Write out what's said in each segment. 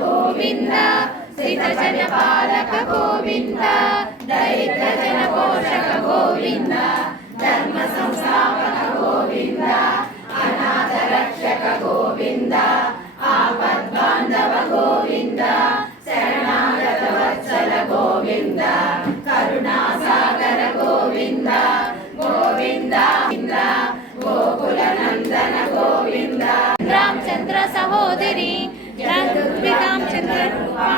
गोविन्द श्रितजनपालक गोविन्द दरिद्रजनपोषक गोविन्द धर्म संस्थापक गोविन्द अनाथरक्षक गोविन्द आपद्बान्धव गोविन्द शरणागत वत्सल गोविन्द करुणासागर गोविन्द गोविन्द गोकुलनन्दन गोविन्द रामचन्द्र सहोदरी दुर्विदां चन्द्ररूपां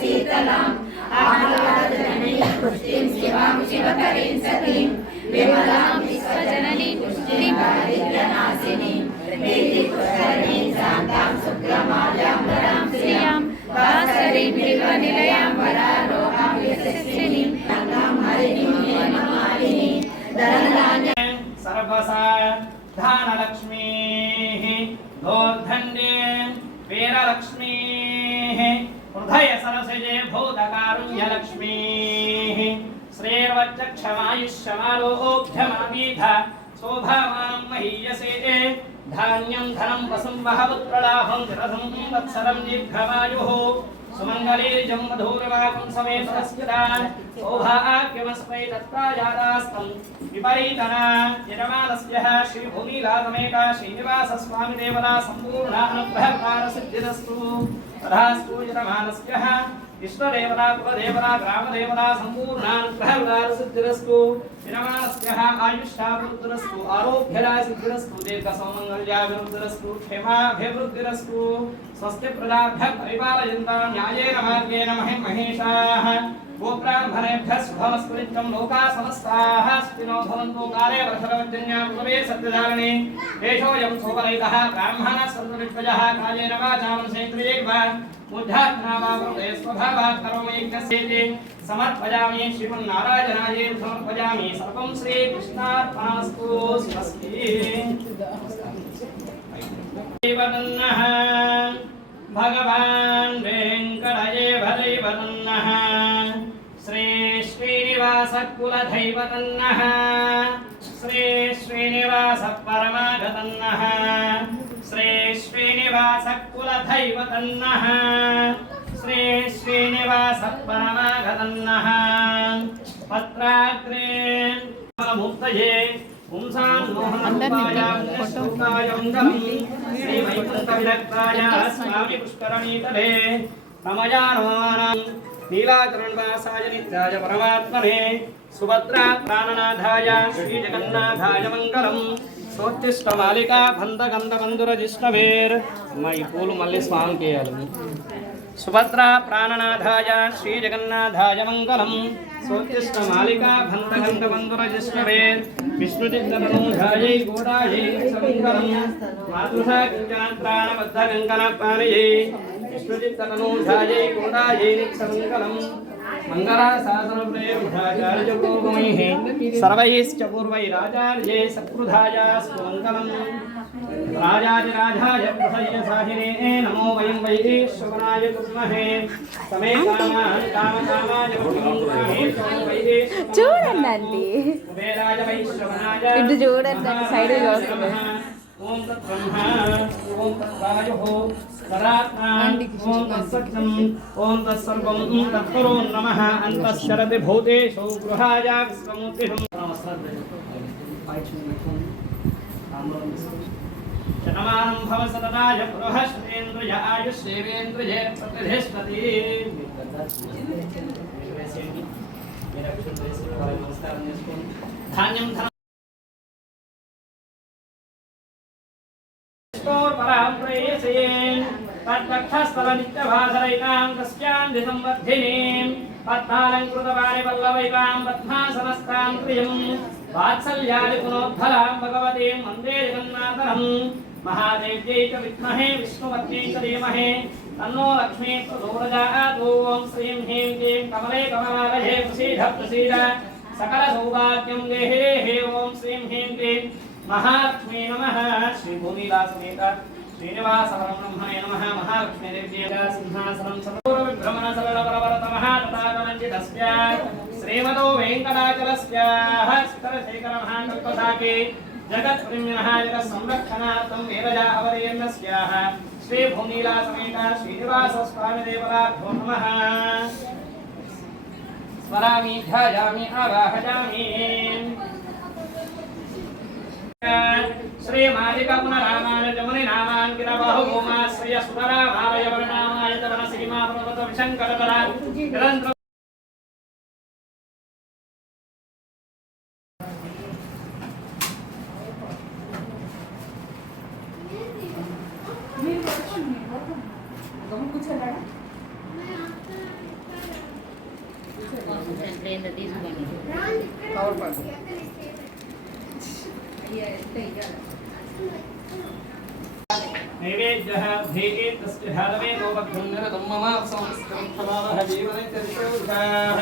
शीतलाम् आह्लादजननीं पुष्टिं शिवां शिवकरीं सतीं विमलां विश्वजननीं पुष्टिं दारिद्र्यनाशिनीं नीतिपुष्करिणीं शान्तां शुक्लमाल्यां वरां श्रियां भास्करीं विश्वनिलयां वरारोहां यशस्विनीं गङ्गां हरिणीं हेममालिनीं धनधान्य सर्वसाधानलक्ष्मीः गोर्धन्ये वीरलक्ष्मीः हृदय सरसजे भूतकारुण्यलक्ष्मीः श्रेर्वच्चक्षमायुष्यमारोग्ध्यमादीध शोभामानं महीयसे धान्यं धनं वसं वहपुत्रलाभं रथं वत्सरं दीर्घमायुः सुमङ्गलीर्जं मधुरवाकं समेतस्यदान् सौभाग्यमस्मै तत्प्राजातास्तं विपरीतना यजमानस्य श्रीभूमिलासमेका श्रीनिवासस्वामिदेवता सम्पूर्णा अनुग्रहकारसिद्धिरस्तु तथास्तु यजमानस्य इष्टदेवता कुलदेवता ग्रामदेवता सम्पूर्णानुग्रहकारसिद्धिरस्तु यजमानस्य आयुष्याभिवृद्धिरस्तु आरोग्यरासिद्धिरस्तु दीर्घसौमङ्गल्याभिवृद्धिरस्तु क्षेमाभिवृद्धिरस्तु स्वस्ति प्रजाभ्यः परिपालयन्तां न्यायेन मार्गेण महेशाः गोब्राह्मणेभ्यः शुभमस्तु नित्यं लोकाः समस्ताः सुखिनो भवन्तु काले वर्षपर्जन्यां पुनवे सत्यधारिणे देशोऽयं सोपरहितः ब्राह्मणः सर्वविद्वजः कालेन वाचा मनसेन्द्रियैर्व बुद्ध्यात्मना वा प्रभुते स्वभावात् करोमि यज्ञस्येति समर्पयामि श्रीमन्नारायणाय समर्पयामि सर्वं श्रीकृष्णार्पणमस्तु स्वस्ति देवदन्नः भगवान् वेङ्कटये भदैवदन्नः श्री श्रीनिवासकुलदैवतन्नः श्री श्रीनिवास परमागतन्नः श्री श्रीनिवासकुलदैवतन्नः श्री श्रीनिवास परमागतन्नः पत्राग्रे मुक्तये पुंसान् मोहनोपाय श्री वैकुण्ठविरक्ताय स्वामी पुष्करणीतले रमयानवानां नीलाचरणवासाय नित्याय परमात्मने सुभद्रा प्राणनाथाय श्रीजगन्नाथाय मङ्गलम् सोत्तिष्ठमालिका बन्धगन्धबन्धुरजिष्णवेर् अम्माई पूलु मल्ली स्वामी केयाలి सुभद्रा प्राणनाथाय श्रीजगन्नाथाय मङ्गलम् सोत्तिष्ठमालिका बन्धगन्धबन्धुरजिष्णवेर् विष्णुचित्ततनूजायै गोदायै समङ्गलम् मातृषा किञ्चान्त्राणबद्धकङ्कणपाणयै विष्णुचित्ततनूजायै गोदायै समङ्गलम् मंगलाशासनप्रेमचार्यपूर्वैः सर्वैश्च पूर्वैराचार्ये सकृधायास्तु मङ्गलम् राजाधिराजाय प्रसय्यसाहिने नमो वयं वैदेश्वराय कुर्महे समे कामान् कामकामाय చూడండి कुबेराय वैश्वराय ఇటు చూడండి సైడ్ చూస్తుంది ओम तत्ब्रह्मा ओम तद्वायुः तदात्मा ओम तत्सत्यं ओम तत्सर्वं तत्परो नमः अन्तःशरति भूतेषु गृहाय विश्वमूर्तिः शतमानं भव सतताय पुरुषश्रेन्द्रिय आयुष्येवेन्द्रिये प्रतिष्ठति धान्यं परां प्रेयसेन् तत्पक्षस्थलनित्यभासरैकां कस्यान्धिसंवर्धिनीं पद्मालङ्कृतवाणि पल्लवैकां पद्मासनस्तां प्रियं वात्सल्यादिपुनोद्भलां भगवतीं वन्दे जगन्नाथं महादेव्यै च विद्महे विष्णुपत्न्यै च धीमहि तन्नो लक्ष्मी प्रचोदयात् ॐ श्रीं ह्रीं क्लीं कमले कमलालये प्रसीद प्रसीद सकलसौभाग्यं देहे देहे ॐ श्रीं ह्रीं क्लीं महालक्ष्मी नमः श्री भूमिलासमेत श्रीनिवास परब्रह्मणे नमः महालक्ष्मी देव्यै सिंहासनं सर्वविभ्रमण सरलवरवरतमः तथागमञ्चितस्य श्रीमतो वेङ्कटाचलस्याः शिखरशेखर महाकल्पसाके जगत्प्रेम्यः जगत्संरक्षणार्थं वेदजा अवतीर्णस्याः श्री भूनीला समेत श्रीनिवास स्वामी देवताभ्यो नमः स्मरामि ध्यायामि आवाहयामि श्री मालिका पुनरामान जमुनि नामान गिरबाहु भूमाश्रय सुतरामालय वर्णामाय तवन सीमा पर्वत विशंकरतरा निरंतर नैवेद्यः धेये तस्य धारवे गोपद्धं निरतं मम संस्कृतं फलावः जीवनैत्यदिशोषाः